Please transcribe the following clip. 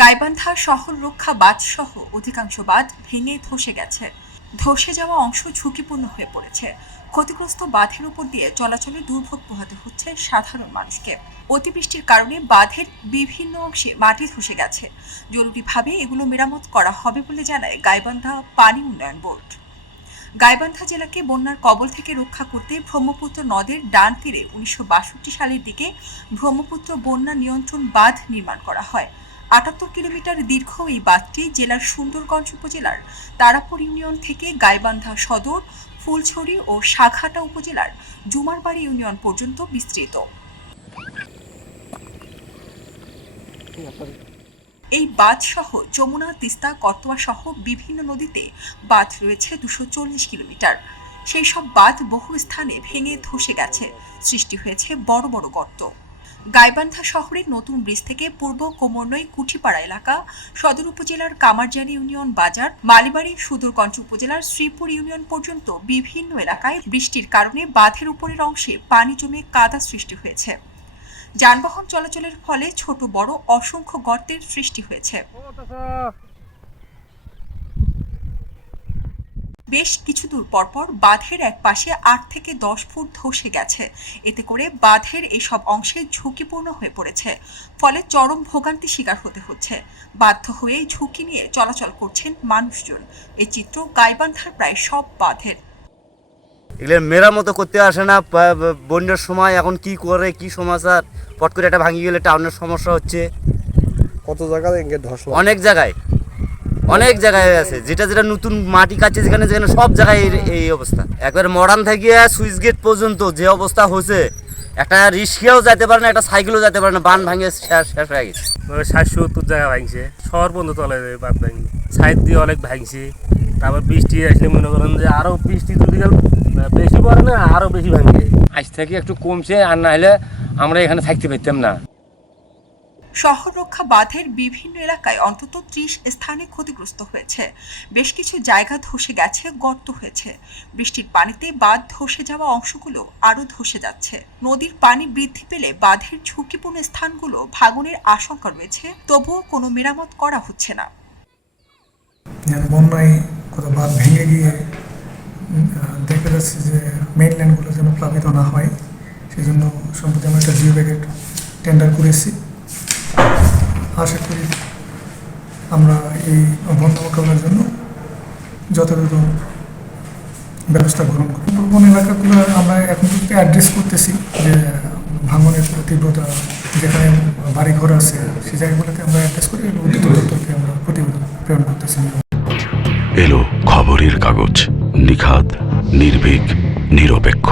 গাইবান্ধা শহর রক্ষা বাঁধ সহ অধিকাংশ বাঁধ ভেঙে ধসে গেছে। ধসে যাওয়া অংশ ঝুঁকিপূর্ণ হয়ে পড়েছে। ক্ষতিগ্রস্ত বাঁধের উপর দিয়ে চলাচলে দুর্ভোগ পোহাতে হচ্ছে সাধারণ মানুষকে। অতিবৃষ্টির কারণে বাঁধের বিভিন্ন অংশে মাটি ধসে গেছে। জরুরিভাবে এগুলো মেরামত করা হবে বলে জানায় গাইবান্ধা পানি উন্নয়ন বোর্ড। গাইবান্ধা জেলাকে বন্যার কবল থেকে রক্ষা করতে ব্রহ্মপুত্র নদের ডান তীরে উনিশশো বাষট্টি সালের দিকে ব্রহ্মপুত্র বন্যা নিয়ন্ত্রণ বাঁধ নির্মাণ করা হয়। আটাত্তর কিলোমিটার দীর্ঘ এই বাঁধটি জেলার সুন্দরগঞ্জ উপজেলার তারাপুর ইউনিয়ন থেকে গাইবান্ধা সদর, ফুলছড়ি ও সাঘাটা উপজেলার জুমারবাড়ি ইউনিয়ন পর্যন্ত বিস্তৃত। এই বাঁধ সহ যমুনা, তিস্তা, কর্তোয়া সহ বিভিন্ন নদীতে বাঁধ রয়েছে দুশো চল্লিশ কিলোমিটার। সেই সব বাঁধ বহু স্থানে ভেঙে ধসে গেছে। সৃষ্টি হয়েছে বড় বড় গর্ত। গাইবান্ধা শহরের নতুন ব্রিজ থেকে পূর্ব কোমরনৈ কুঠিপাড়া এলাকা, সদর উপজেলার কামারজানি ইউনিয়ন বাজার, মালিবাড়ি সুদূরগঞ্জ উপজেলার শ্রীপুর ইউনিয়ন পর্যন্ত বিভিন্ন এলাকায় বৃষ্টির কারণে বাঁধের উপরের অংশে পানি জমে কাদা সৃষ্টি হয়েছে। যানবাহন চলাচলের ফলে ছোট বড় অসংখ্য গর্তের সৃষ্টি হয়েছে। বেশ কিছু দূর পরপর বাঁধের এক পাশে আট থেকে দশ ফুট ধসে গেছে। এতে করে বাঁধের এসব অংশে ঝুঁকিপূর্ণ হয়ে পড়েছে। ফলে চরম ভোগান্তি শিকার হতে হচ্ছে। বাধ্য হয়ে ঝুঁকি নিয়ে চলাচল করছেন মানুষজন। এই চিত্র গাইবান্ধার প্রায় সব বাঁধের। এগুলো মেরামতো করতে আসে না। বন্যার সময় এখন কি করে কি সমাচার? পট করে একটা ভাঙি গেলে টাউনের সমস্যা হচ্ছে। কত জায়গায় ধসলো? অনেক জায়গায়। অনেক জায়গায় আছে। যেটা যেটা নতুন মাটি কাটছে যেখানে যেখানে সব জায়গায় এই- অবস্থা। একবার মডার্ন থেকে সুইচ গেট পর্যন্ত যে অবস্থা হয়েছে একটা রিক্সাও যেতে পারে না একটা সাইকেলও যেতে পারে না বান ভাঙে শেষ শেষ হয়ে গেছে। ষাট সত্তর জায়গা ভাঙছে শহর পর্যন্ত তলে বাদ ভাঙছে সাইড দিয়ে অনেক ভাঙছে তারপর বৃষ্টি আসলে মনে করেন যে আরও বৃষ্টি যদি গেল বেশি পড়ে না আরও বেশি ভাঙছে আজ থেকে একটু কমছে আর না হলে আমরা এখানে থাকতে পারতাম না। শহর রক্ষা বাঁধের বিভিন্ন এলাকায় অন্তত ত্রিশ স্থানে ক্ষতিগ্রস্ত হয়েছে। বেশ কিছু জায়গা ধসে গেছে, গর্ত হয়েছে। বৃষ্টির পানিতে বাঁধ ধসে যাওয়া অংশগুলো আরও ধসে যাচ্ছে। নদীর পানি বৃদ্ধি পেলে বাঁধের ঝুঁকিপূর্ণ স্থানগুলো ভাঙনের আশঙ্কা রয়েছে, তবুও কোনো মেরামত করা হচ্ছে না। যেন প্লাবিত না হয় সেই জন্য সম্প্রতি আমরা একটা জিও ব্যাগের টেন্ডার করেছি। আশা করি আমরা এই বন্যা মোকাবেলার জন্য যথাযথ ব্যবস্থা গ্রহণ করি বন এলাকাগুলো আমরা এখন পর্যন্ত অ্যাড্রেস করতেছি যে ভাঙনের তীব্রতা যেখানে বাড়ি ঘর আছে সেই জায়গাগুলোতে আমরা অ্যাড্রেস করি দপ্তরকে আমরা প্রতিবেদন প্রেরণ করতেছি। এলো খবরের কাগজ নিখাদ নির্ভীক নিরপেক্ষ।